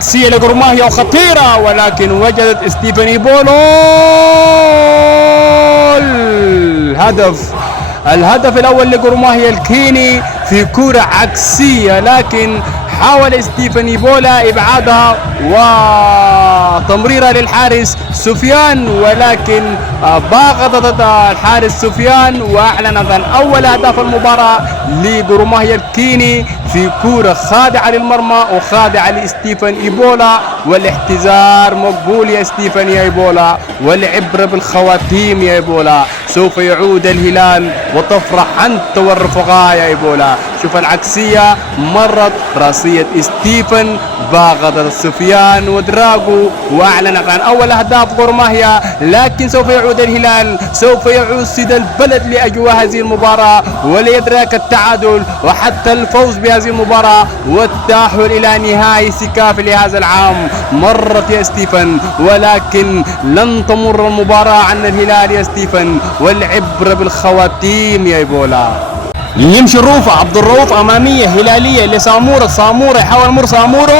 عكسية لجورماهيا وخطيرة، ولكن وجدت ستيفاني بولو الهدف الأول لجورماهيا الكيني في كرة عكسية، لكن حاول ستيفاني بولا إبعادها وتمريرها للحارس سفيان، ولكن باغتت الحارس سفيان، وأعلنت عن أول أهداف المباراة لجورماهيا الكيني في كرة خادعة للمرمى وخادعة لستيفان إيبولا. والاحتزار مقبول يا ستيفان يا إيبولا، والعبرة بالخواتيم يا إيبولا. سوف يعود الهلال وتفرح أنت والرفقاء يا إيبولا. شوف العكسية، مرت راسية ستيفن، باغتت سفيان ودراغو، واعلنت عن اول اهداف جورماهيا. لكن سوف يعود الهلال، سوف يعود سيد البلد لاجواء هذه المباراة وليدرك التعادل وحتى الفوز بهذه المباراة والتأهل الى نهائي سيكاف لهذا العام. مرت يا ستيفن، ولكن لن تمر المباراة عن الهلال يا ستيفن، والعبرة بالخواتيم يا إيبولا. يمشي الروفة، عبد الرؤوف أمامية هلالية لسامورة، سامورة يحاول مر سامورة،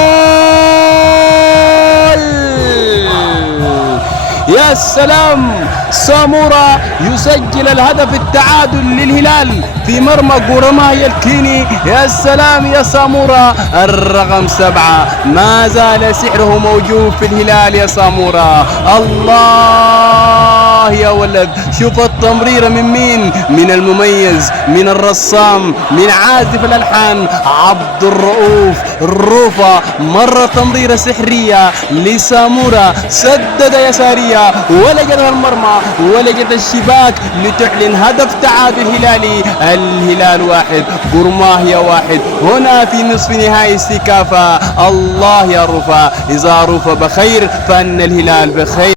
يا سلام، سامورة يسجل الهدف التعادل للهلال في مرمى جورماهيا الكيني. يا سلام يا سامورة، الرقم 7 ما زال سحره موجود في الهلال يا سامورة. الله يا ولد، شوف التمريرة من مين؟ من المميز، من الرسام، من عازف الألحان عبد الرؤوف الروفة. مرة تمريرة سحرية لسامورة، سدد يسارية ولجدها المرمى ولجد الشباك لتعلن هدف تعادل هلالي. الهلال 1 جورماهيا 1 هنا في نصف نهائي السيكافا. الله يا روفا، إذا روفا بخير فإن الهلال بخير.